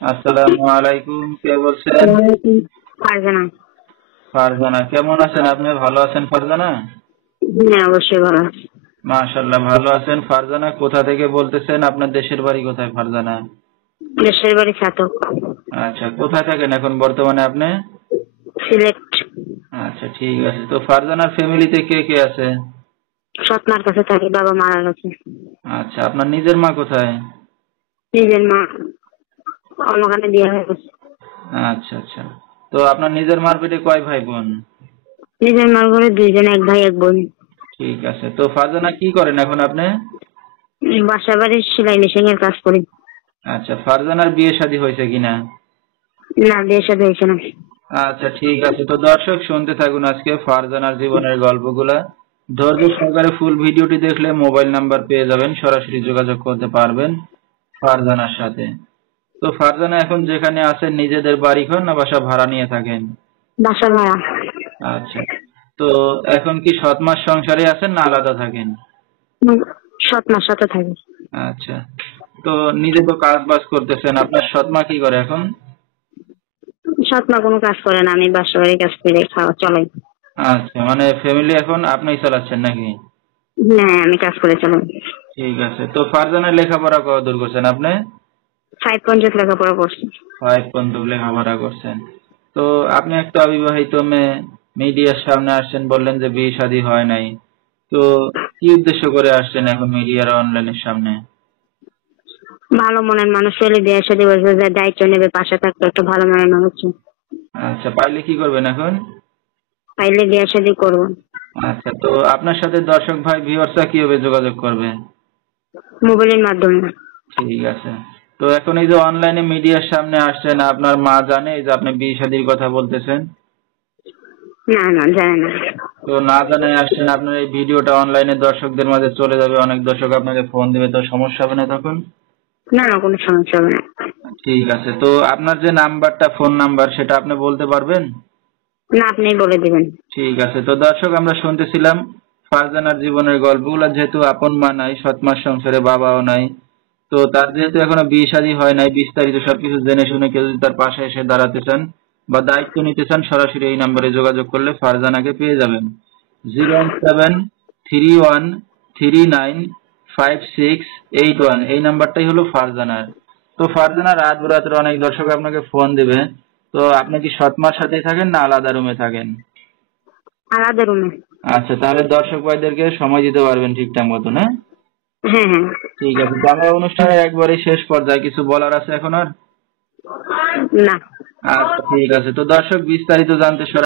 আসসালামু আলাইকুম, কে বলছেন? ফারজানা। ফারজানা, কেমন আছেন আপনি? ভালো আছেন ফারজানা? হ্যাঁ, অবশ্যই ভালো আছি। মাশাআল্লাহ, ভালো আছেন। ফারজানা কোথা থেকে বলতেছেন? আপনার দেশের বাড়ি কোথায় ফারজানা? দেশের বাড়ি ছাতক। আচ্ছা, কোথায় থাকেন এখন বর্তমানে আপনি? সিলেট। আচ্ছা, ঠিক আছে। তো ফারজানার ফ্যামিলিতে কে কে আছে? সৎমার কাছে থাকি, বাবা মারা গেছে। আচ্ছা, আপনার নিজের মা কোথায়? নিজের মা অন্যখানে বিয়ে হয়ে গেছে। আচ্ছা আচ্ছা। তো আপনার নিজের মার পেটে কয় ভাই বোন? নিজের মার ঘরে দুইজন, এক ভাই এক বোন। ঠিক আছে। তো ফারজানা কি করেন এখন আপনি? বাসা বাড়ির সেলাই মেশিন এর কাজ করি। আচ্ছা, ফারজানার বিয়ে শাদী হয়েছে কিনা? না, বিয়ে শাদী হয়েছে না। আচ্ছা, ঠিক আছে। তো দর্শক শুনতে থাকুন আজকে ফারজানার জীবনের গল্পগুলা। ধৈর্য সহকারে ফুল ভিডিওটি দেখলে মোবাইল নাম্বার পেয়ে যাবেন, সরাসরি যোগাযোগ করতে পারবেন ফারজানার সাথে। তো ফারজানা এখন যেখানে আছেন নিজেদের বাড়িঘর না বাসা ভাড়া নিয়ে থাকেন? বাসা ভাড়া। আচ্ছা। তো এখন কি সৎ মাস সংসারে আছেন না আলাদা থাকেন? সৎমার সাথে থাকি। আচ্ছা। তো নিজে তো কাজ বাজ করতেছেন, আপনার সৎ মা কি করে এখন? সৎমা কোনো কাজ করে না, আমি বাসা বাড়ির কাজ করে খাওয়া চলাই। আচ্ছা, মানে ফ্যামিলি এখন আপনিই চালাচ্ছেন নাকি? হ্যাঁ, আমি কাজ করে চালাই। ঠিক আছে। তো ফারজানার লেখাপড়া কতদূর করছেন আপনি? 5 পর্যন্ত লেখাপড়া করছি। 5 পর্যন্ত লেখাপড়া করছেন। তো আপনি একটা অবিবাহিত মেয়ে, মিডিয়ার সামনে আসছেন, বললেন যে বিয়ে শাদী হয় নাই। তো কি উদ্দেশ্য করে আসছেন এখন মিডিয়ার অনলাইনের সামনে? ভালো মনের মানুষ হলে বিয়ে শাদী বলছে যে দায়িত্ব নেবে, পাশে থাকবে, একটা ভালো মনের মানুষ। আচ্ছা, পাইলে কি করবেন এখন? পাইলে বিয়ে শাদী করবো। আচ্ছা, তো আপনার সাথে দর্শক ভাই ভিউয়ার্সরা কিভাবে যোগাযোগ করবে? মোবাইলের মাধ্যমে। ঠিক আছে। তো এখন এই যে অনলাইনে মিডিয়ার সামনে আসছেন, আপনার মা জানে এই যে আপনি বিয়ে শাদীর কথা বলতেছেন? না না, জানে না। তো না জানায় আসছেন, আপনার এই ভিডিওটা অনলাইনে দর্শকদের মাঝে চলে যাবে, অনেক দর্শক আপনাকে ফোন দিবে, তো সমস্যা হবে না তখন? না না, কোনো সমস্যা হবে না। ঠিক আছে। তো আপনার যে নাম্বারটা, ফোন নাম্বার, সেটা আপনি বলতে পারবেন? না, আপনিই বলে দিবেন। ঠিক আছে। তো দর্শক আমরা শুনতেছিলাম ফারজানার জীবনের গল্পগুলো। যেহেতু আপন মা নাই, সৎ মার সংসারে বাবাও নাই, তো তার যেহেতু এখনো বিয়ে শাদী হয় নাই, বিস্তারিত সবকিছু জেনে শুনে কেউ যদি তার পাশে এসে দাঁড়াতে চান বা দায়িত্ব নিতে চান, সরাসরি এই নাম্বারে যোগাযোগ করলে ফারজানাকে পেয়ে যাবেন। 01731395681, এই নাম্বারটাই হলো ফারজানার। তো ফারজানা রাত বেরাত্রে অনেক দর্শক আপনাকে ফোন দিবে। তো আপনি কি সৎমার সাথেই থাকেন না আলাদা রুমে থাকেন? আলাদা রুমে। আচ্ছা, তাহলে দর্শক ভাইদেরকে সময় দিতে পারবেন ঠিকঠাক মতো, না? হ্যাঁ হ্যাঁ। ঠিক আছে। তো আমরা অনুষ্ঠানের একবারে শেষ পর্যায়ে, কিছু বলার আছে এখন আর? না। আচ্ছা, ঠিক আছে। তো দর্শক বিস্তারিত জানতে